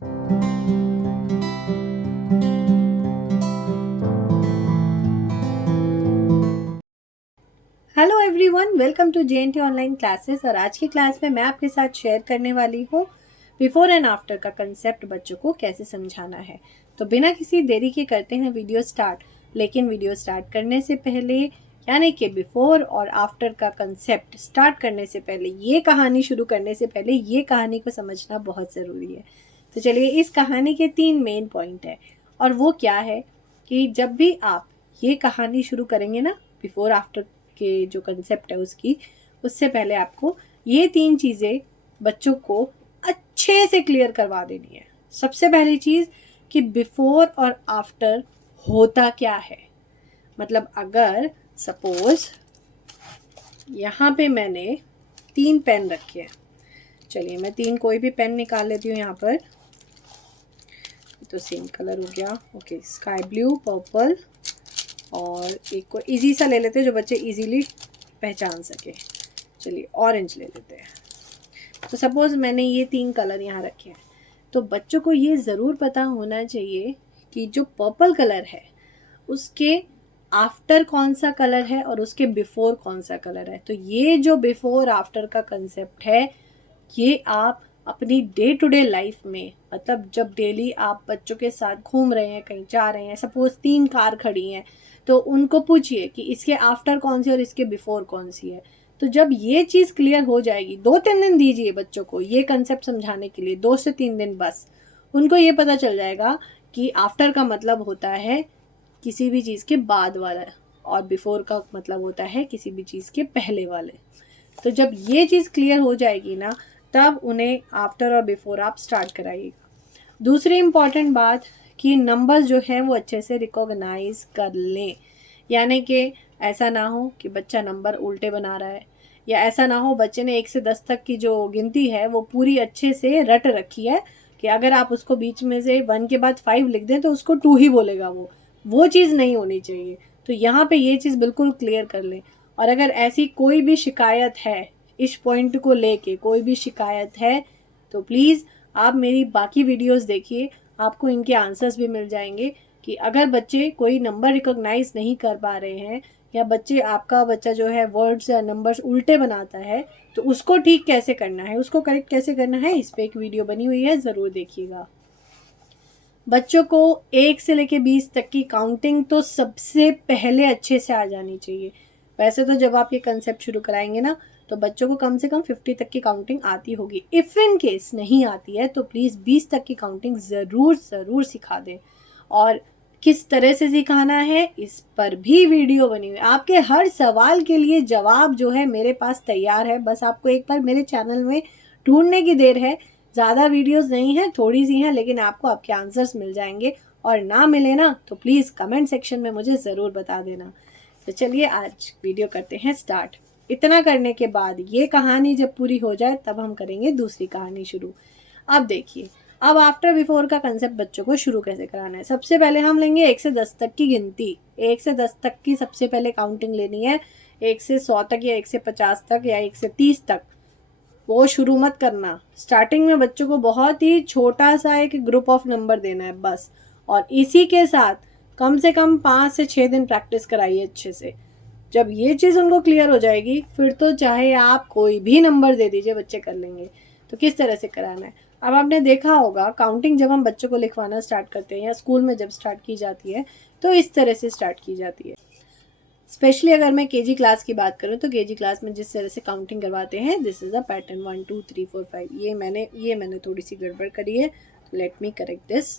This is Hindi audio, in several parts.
Hello everyone, welcome to JNT online classes. और आज की क्लास में मैं आपके साथ शेयर करने वाली हूँ बिफोर एंड आफ्टर का कंसेप्ट बच्चों को कैसे समझाना है। तो बिना किसी देरी के करते हैं वीडियो स्टार्ट। लेकिन वीडियो स्टार्ट करने से पहले, यानी कि बिफोर और आफ्टर का कंसेप्ट स्टार्ट करने से पहले, ये कहानी शुरू करने से पहले ये कहानी को समझना बहुत ज़रूरी है। तो चलिए, इस कहानी के 3 मेन पॉइंट है। और वो क्या है कि जब भी आप ये कहानी शुरू करेंगे ना, बिफोर आफ्टर के जो कंसेप्ट है उससे पहले आपको ये 3 चीज़ें बच्चों को अच्छे से क्लियर करवा देनी है। सबसे पहली चीज़ कि बिफोर और आफ्टर होता क्या है। मतलब अगर सपोज यहाँ पे मैंने 3 पेन रखे हैं, चलिए मैं 3 कोई भी पेन निकाल लेती हूँ। यहाँ पर तो सेम कलर हो गया, ओके, स्काई ब्लू, पर्पल, और एक को इजी सा ले लेते हैं जो बच्चे इजीली पहचान सके। चलिए ऑरेंज ले लेते हैं। तो सपोज़ मैंने ये 3 कलर यहाँ रखे हैं, तो बच्चों को ये ज़रूर पता होना चाहिए कि जो पर्पल कलर है उसके आफ्टर कौन सा कलर है और उसके बिफोर कौन सा कलर है। तो ये जो बिफोर आफ्टर का कंसेप्ट है, ये आप अपनी डे टू डे लाइफ में, मतलब जब डेली आप बच्चों के साथ घूम रहे हैं, कहीं जा रहे हैं, सपोज 3 कार खड़ी हैं, तो उनको पूछिए कि इसके आफ्टर कौन सी और इसके बिफोर कौन सी है। तो जब ये चीज़ क्लियर हो जाएगी, 2-3 दिन दीजिए बच्चों को ये कंसेप्ट समझाने के लिए, 2 से 3 दिन बस। उनको ये पता चल जाएगा कि आफ्टर का मतलब होता है किसी भी चीज़ के बाद वाला, और बिफोर का मतलब होता है किसी भी चीज़ के पहले वाले। तो जब ये चीज़ क्लियर हो जाएगी ना, तब उन्हें आफ्टर और बिफोर आप स्टार्ट कराइएगा। दूसरी इम्पॉर्टेंट बात कि नंबर्स जो हैं वो अच्छे से रिकॉग्नाइज कर लें। यानी कि ऐसा ना हो कि बच्चा नंबर उल्टे बना रहा है, या ऐसा ना हो बच्चे ने 1 से 10 तक की जो गिनती है वो पूरी अच्छे से रट रखी है कि अगर आप उसको बीच में से 1 के बाद 5 लिख दें तो उसको 2 ही बोलेगा वो चीज़ नहीं होनी चाहिए। तो यहाँ पे ये चीज़ बिल्कुल क्लियर कर लें। और अगर ऐसी कोई भी शिकायत है, इस पॉइंट को लेके कोई भी शिकायत है, तो प्लीज़ आप मेरी बाकी वीडियोस देखिए, आपको इनके आंसर्स भी मिल जाएंगे कि अगर बच्चे कोई नंबर रिकॉग्नाइज नहीं कर पा रहे हैं, या आपका बच्चा जो है वर्ड्स या नंबर्स उल्टे बनाता है, तो उसको ठीक कैसे करना है, उसको करेक्ट कैसे करना है, इस पर एक वीडियो बनी हुई है, ज़रूर देखिएगा। बच्चों को 1 से लेके 20 तक की काउंटिंग तो सबसे पहले अच्छे से आ जानी चाहिए। वैसे तो जब आप ये कंसेप्ट शुरू कराएंगे ना, तो बच्चों को कम से कम 50 तक की काउंटिंग आती होगी। इफ़ इन केस नहीं आती है तो प्लीज़ 20 तक की काउंटिंग ज़रूर सिखा दें। और किस तरह से सिखाना है, इस पर भी वीडियो बनी हुई है। आपके हर सवाल के लिए जवाब जो है मेरे पास तैयार है, बस आपको एक बार मेरे चैनल में ढूंढने की देर है। ज़्यादा वीडियोस नहीं हैं, थोड़ी सी हैं, लेकिन आपको आपके आंसर्स मिल जाएंगे। और ना मिले ना तो प्लीज़ कमेंट सेक्शन में मुझे ज़रूर बता देना। तो चलिए आज वीडियो करते हैं स्टार्ट। इतना करने के बाद ये कहानी जब पूरी हो जाए तब हम करेंगे दूसरी कहानी शुरू। अब देखिए, अब आफ्टर बिफोर का कंसेप्ट बच्चों को शुरू कैसे कराना है। सबसे पहले हम लेंगे 1 से 10 तक की गिनती। 1 से 10 तक की सबसे पहले काउंटिंग लेनी है। 1 से 100 तक या 1 से 50 तक या 1 से 30 तक वो शुरू मत करना। स्टार्टिंग में बच्चों को बहुत ही छोटा सा एक ग्रुप ऑफ नंबर देना है बस, और इसी के साथ कम से कम 5 से 6 दिन प्रैक्टिस कराइए अच्छे से। जब ये चीज़ उनको क्लियर हो जाएगी, फिर तो चाहे आप कोई भी नंबर दे दीजिए, बच्चे कर लेंगे। तो किस तरह से कराना है, अब आपने देखा होगा काउंटिंग जब हम बच्चों को लिखवाना स्टार्ट करते हैं या स्कूल में जब स्टार्ट की जाती है, तो इस तरह से स्टार्ट की जाती है। स्पेशली अगर मैं केजी क्लास की बात करूँ तो केजी क्लास में जिस तरह से काउंटिंग करवाते हैं, दिस इज़ अ पैटर्न 1 2 3 4 5। ये मैंने थोड़ी सी गड़बड़ करी है, तो let me correct this.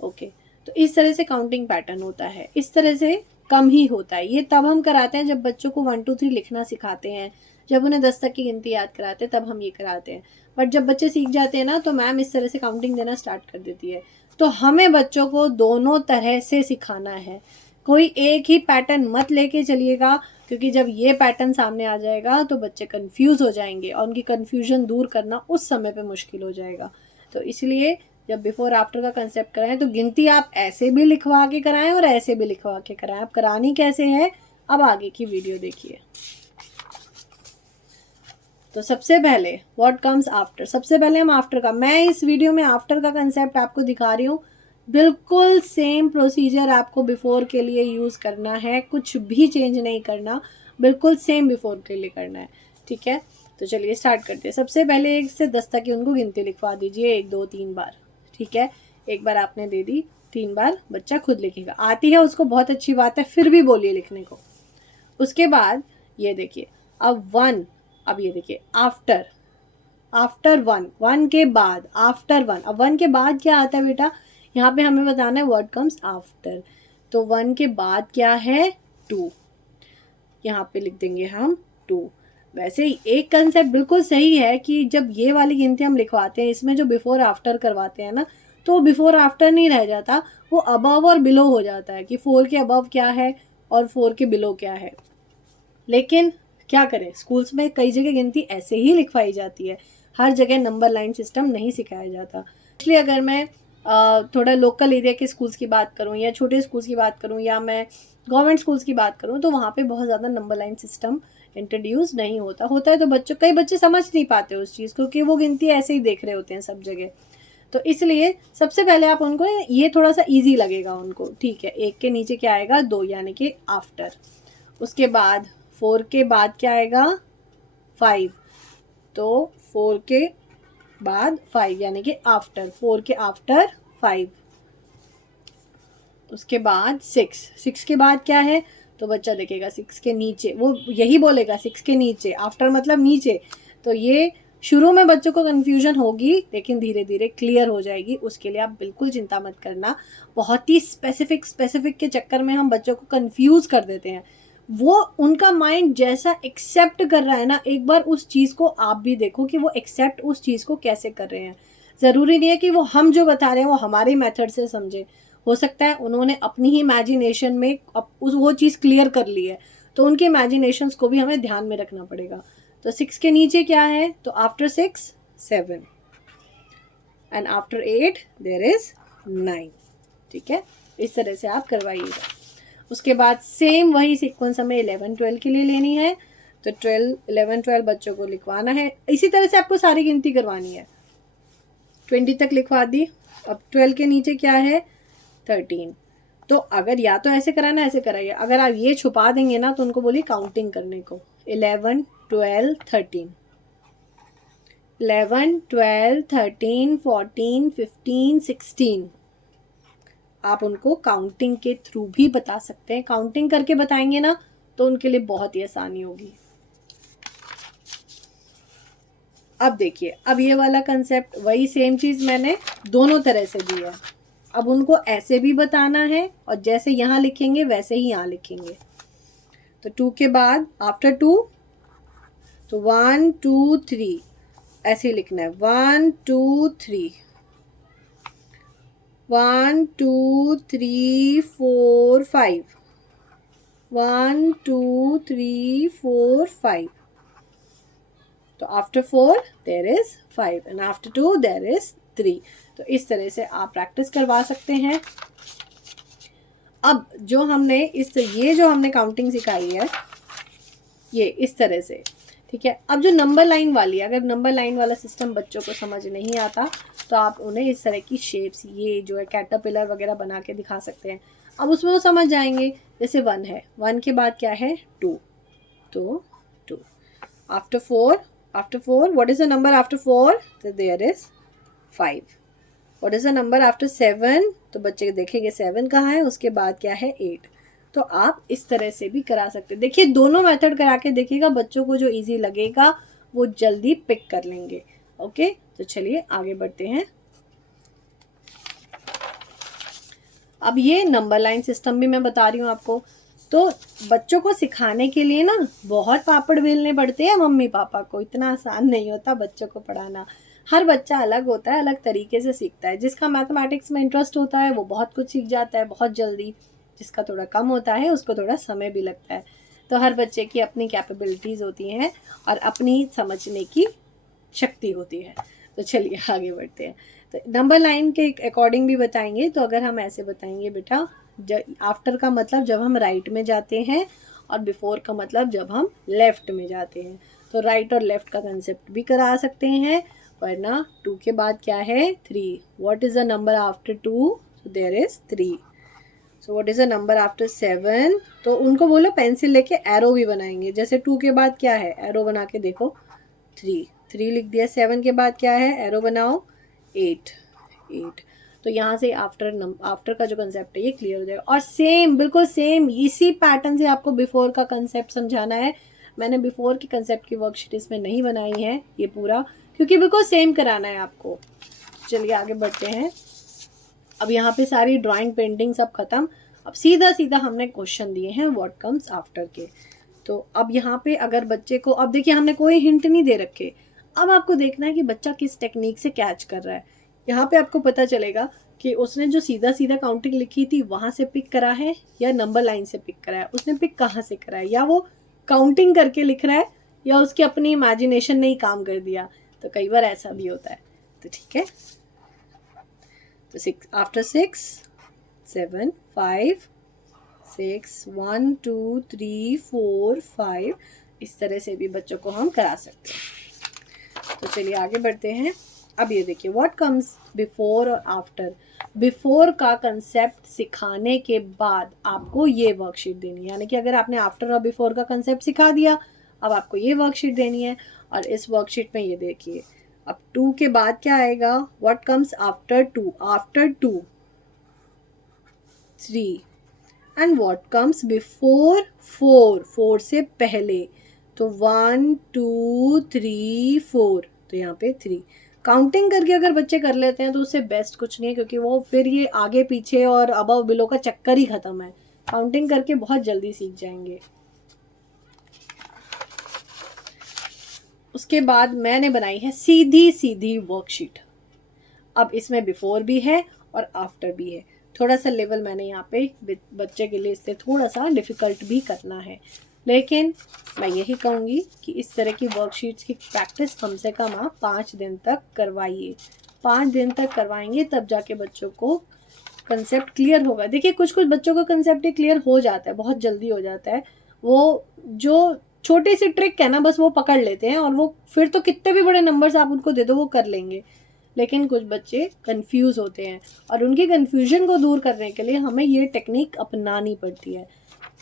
Okay, तो इस तरह से काउंटिंग पैटर्न होता है। इस तरह से कम ही होता है। ये तब हम कराते हैं जब बच्चों को 1 2 3 लिखना सिखाते हैं, जब उन्हें 10 तक की गिनती याद कराते हैं, तब हम ये कराते हैं। बट जब बच्चे सीख जाते हैं ना, तो मैम इस तरह से काउंटिंग देना स्टार्ट कर देती है। तो हमें बच्चों को दोनों तरह से सिखाना है। कोई एक ही पैटर्न मत लेके चलिएगा, क्योंकि जब ये पैटर्न सामने आ जाएगा तो बच्चे कंफ्यूज हो जाएंगे और उनकी कंफ्यूजन दूर करना उस समय पे मुश्किल हो जाएगा। तो इसलिए जब बिफोर आफ्टर का कंसेप्ट कराएं तो गिनती आप ऐसे भी लिखवा के कराएं और ऐसे भी लिखवा के कराएं। अब करानी कैसे है, अब आगे की वीडियो देखिए। तो सबसे पहले व्हाट कम्स आफ्टर, सबसे पहले हम आफ्टर का, मैं इस वीडियो में आफ्टर का कंसेप्ट आपको दिखा रही हूँ। बिल्कुल सेम प्रोसीजर आपको बिफोर के लिए यूज़ करना है, कुछ भी चेंज नहीं करना, बिल्कुल सेम बिफोर के लिए करना है, ठीक है। तो चलिए स्टार्ट करते हैं। सबसे पहले 1 से 10 तक की उनको गिनती लिखवा दीजिए, 1 2 3 बार, ठीक है। एक बार आपने दे दी, 3 बार बच्चा खुद लिखेगा। आती है उसको, बहुत अच्छी बात है, फिर भी बोलिए लिखने को। उसके बाद ये देखिए, अब 1, अब ये देखिए आफ्टर, आफ्टर 1, 1 के बाद, आफ्टर 1। अब 1 के बाद क्या आता है बेटा, यहाँ पे हमें बताना है व्हाट कम्स आफ्टर। तो 1 के बाद क्या है, 2, यहाँ पे लिख देंगे हम 2। वैसे ही एक कंसेप्ट बिल्कुल सही है कि जब ये वाली गिनती हम लिखवाते हैं, इसमें जो बिफोर आफ्टर करवाते हैं ना, तो बिफोर आफ्टर नहीं रह जाता, वो अबव और बिलो हो जाता है कि 4 के अबव क्या है और 4 के बिलो क्या है। लेकिन क्या करें, स्कूल्स में कई जगह गिनती ऐसे ही लिखवाई जाती है, हर जगह नंबर लाइन सिस्टम नहीं सिखाया जाता। इसलिए अगर मैं थोड़ा लोकल एरिया के स्कूल्स की बात करूं या छोटे स्कूल्स की बात करूं या मैं गवर्नमेंट स्कूल्स की बात करूं, तो वहाँ पे बहुत ज़्यादा नंबर लाइन सिस्टम इंट्रोड्यूस नहीं होता। होता है तो कई बच्चे समझ नहीं पाते उस चीज़ को, क्योंकि वो गिनती ऐसे ही देख रहे होते हैं सब जगह। तो इसलिए सबसे पहले आप उनको, ये थोड़ा सा ईजी लगेगा उनको, ठीक है। 1 के नीचे क्या आएगा, 2, यानी कि आफ्टर। उसके बाद 4 के बाद क्या आएगा, 5। तो 4 के बाद 5 यानी कि आफ्टर, 4 के आफ्टर 5। उसके बाद 6 के बाद क्या है, तो बच्चा देखेगा 6 के नीचे, वो यही बोलेगा 6 के नीचे, आफ्टर मतलब नीचे। तो ये शुरू में बच्चों को कन्फ्यूजन होगी, लेकिन धीरे धीरे क्लियर हो जाएगी, उसके लिए आप बिल्कुल चिंता मत करना। बहुत ही स्पेसिफिक के चक्कर में हम बच्चों को कन्फ्यूज कर देते हैं। वो उनका माइंड जैसा एक्सेप्ट कर रहा है ना, एक बार उस चीज़ को आप भी देखो कि वो एक्सेप्ट उस चीज़ को कैसे कर रहे हैं। ज़रूरी नहीं है कि वो हम जो बता रहे हैं वो हमारे मेथड से समझे, हो सकता है उन्होंने अपनी ही इमेजिनेशन में वो चीज़ क्लियर कर ली है, तो उनके इमेजिनेशंस को भी हमें ध्यान में रखना पड़ेगा। तो 6 के नीचे क्या है, तो after 6 7 and after 8 there is 9, ठीक है। इस तरह से आप करवाइएगा। उसके बाद सेम वही सीक्वेंस हमें 11 12 के लिए लेनी है। तो 11 12 बच्चों को लिखवाना है, इसी तरह से आपको सारी गिनती करवानी है। 20 तक लिखवा दी। अब 12 के नीचे क्या है, 13। तो अगर या तो ऐसे कराना, ऐसे कराइए। अगर आप ये छुपा देंगे ना, तो उनको बोलिए काउंटिंग करने को, 11 12 13, 11 12 13 14 15 16। आप उनको काउंटिंग के थ्रू भी बता सकते हैं। काउंटिंग करके बताएंगे ना, तो उनके लिए बहुत ही आसानी होगी। अब देखिए, अब ये वाला कंसेप्ट, वही सेम चीज़ मैंने दोनों तरह से दी है। अब उनको ऐसे भी बताना है, और जैसे यहाँ लिखेंगे वैसे ही यहाँ लिखेंगे। तो 2 के बाद आफ्टर 2, तो 1 2 3 ऐसे ही लिखना है, 1 2 3, 1 2 3 4 5, 1 2 3 4 5। तो after 4 there is 5 and after 2 there is 3। तो इस तरह से आप प्रैक्टिस करवा सकते हैं। अब जो हमने ये जो हमने काउंटिंग सिखाई है, ये इस तरह से, ठीक है। अब जो नंबर लाइन वाली, अगर नंबर लाइन वाला सिस्टम बच्चों को समझ नहीं आता, तो आप उन्हें इस तरह की शेप्स, ये जो है कैटरपिलर वगैरह बना के दिखा सकते हैं। अब उसमें वो समझ जाएंगे। जैसे 1 है, 1 के बाद क्या है, 2, तो 2। After 4 what is the number after 4? So there is 5. What is the number after 7? तो बच्चे देखेंगे 7 कहाँ है, उसके बाद क्या है, 8। तो आप इस तरह से भी करा सकते हैं। देखिए, दोनों मेथड करा के देखिएगा, बच्चों को जो इजी लगेगा वो जल्दी पिक कर लेंगे। ओके, तो चलिए आगे बढ़ते हैं। अब ये नंबर लाइन सिस्टम भी मैं बता रही हूँ आपको। तो बच्चों को सिखाने के लिए ना बहुत पापड़ बेलने पड़ते हैं मम्मी पापा को, इतना आसान नहीं होता बच्चों को पढ़ाना। हर बच्चा अलग होता है, अलग तरीके से सीखता है। जिसका मैथमेटिक्स में इंटरेस्ट होता है वो बहुत कुछ सीख जाता है बहुत जल्दी, जिसका थोड़ा कम होता है उसको थोड़ा समय भी लगता है। तो हर बच्चे की अपनी कैपेबिलिटीज़ होती हैं और अपनी समझने की शक्ति होती है। तो चलिए आगे बढ़ते हैं। तो नंबर लाइन के अकॉर्डिंग भी बताएंगे। तो अगर हम ऐसे बताएंगे बेटा, आफ्टर का मतलब जब हम राइट में जाते हैं, और बिफोर का मतलब जब हम लेफ्ट में जाते हैं। तो राइट और लेफ्ट का कंसेप्ट भी करा सकते हैं, वरना 2 के बाद क्या है 3. What is the number after 2? So there is 3. So what is the number after 7? तो उनको बोलो पेंसिल लेके एरो भी बनाएंगे, जैसे 2 के बाद क्या है, एरो बना के देखो 3 लिख दिया. 7 के बाद क्या है, एरो बनाओ 8. तो यहाँ से आफ्टर का जो कंसेप्ट है ये क्लियर हो जाएगा. और सेम बिल्कुल सेम इसी पैटर्न से आपको बिफोर का कंसेप्ट समझाना है. मैंने बिफोर की कंसेप्ट की वर्कशीट इसमें नहीं बनाई है ये पूरा, क्योंकि बिल्कुल सेम कराना है आपको. चलिए आगे बढ़ते हैं. अब यहाँ पे सारी ड्राइंग पेंटिंग सब खत्म. अब सीधा हमने क्वेश्चन दिए हैं व्हाट कम्स आफ्टर के. तो अब यहाँ पे अगर बच्चे को, अब देखिए हमने कोई हिंट नहीं दे रखे. अब आपको देखना है कि बच्चा किस टेक्निक से कैच कर रहा है. यहाँ पे आपको पता चलेगा कि उसने जो सीधा काउंटिंग लिखी थी वहाँ से पिक करा है या नंबर लाइन से पिक करा है, उसने पिक कहाँ से करा है, या वो काउंटिंग करके लिख रहा है या उसकी अपनी इमेजिनेशन ने ही काम कर दिया. तो कई बार ऐसा भी होता है. तो ठीक है. तो 6 आफ्टर 6 7 5 6 1 2 3 4 5 इस तरह से भी बच्चों को हम करा सकते हैं. तो चलिए आगे बढ़ते हैं. अब ये देखिए व्हाट कम्स बिफोर और आफ्टर. बिफोर का कंसेप्ट सिखाने के बाद आपको ये वर्कशीट देनी है, यानी कि अगर आपने आफ्टर और बिफोर का कंसेप्ट सिखा दिया, अब आपको ये वर्कशीट देनी है. और इस वर्कशीट में ये देखिए अब 2 के बाद क्या आएगा, what comes after 2. After 2 3. And what comes before 4. 4 से पहले. तो 1 2 3 4. तो यहाँ पे 3. काउंटिंग करके अगर बच्चे कर लेते हैं तो उससे बेस्ट कुछ नहीं है, क्योंकि वो फिर ये आगे पीछे और अबव बिलो का चक्कर ही खत्म है. काउंटिंग करके बहुत जल्दी सीख जाएंगे. उसके बाद मैंने बनाई है सीधी वर्कशीट. अब इसमें बिफोर भी है और आफ्टर भी है. थोड़ा सा लेवल मैंने यहाँ पे बच्चे के लिए इससे थोड़ा सा डिफ़िकल्ट भी करना है, लेकिन मैं यही कहूँगी कि इस तरह की वर्कशीट्स की प्रैक्टिस कम से कम आप 5 दिन तक करवाइए. 5 दिन तक करवाएंगे तब जाके बच्चों को कंसेप्ट क्लियर होगा. देखिए कुछ बच्चों का कंसेप्ट ही क्लियर हो जाता है, बहुत जल्दी हो जाता है. वो जो छोटी सी ट्रिक है ना, बस वो पकड़ लेते हैं और वो फिर तो कितने भी बड़े नंबर्स आप उनको दे दो वो कर लेंगे. लेकिन कुछ बच्चे कंफ्यूज होते हैं और उनके कंफ्यूजन को दूर करने के लिए हमें ये टेक्निक अपनानी पड़ती है.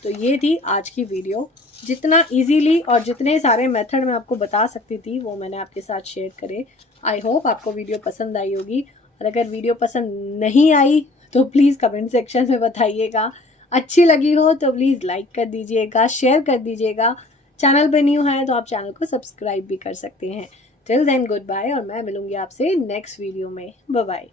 तो ये थी आज की वीडियो. जितना इजीली और जितने सारे मेथड मैं आपको बता सकती थी वो मैंने आपके साथ शेयर करे. आई होप आपको वीडियो पसंद आई होगी. और अगर वीडियो पसंद नहीं आई तो प्लीज़ कमेंट सेक्शन में बताइएगा. अच्छी लगी हो तो प्लीज़ लाइक कर दीजिएगा, शेयर कर दीजिएगा. चैनल पे न्यू है तो आप चैनल को सब्सक्राइब भी कर सकते हैं. टिल देन गुड बाय, और मैं मिलूंगी आपसे नेक्स्ट वीडियो में. Bye bye.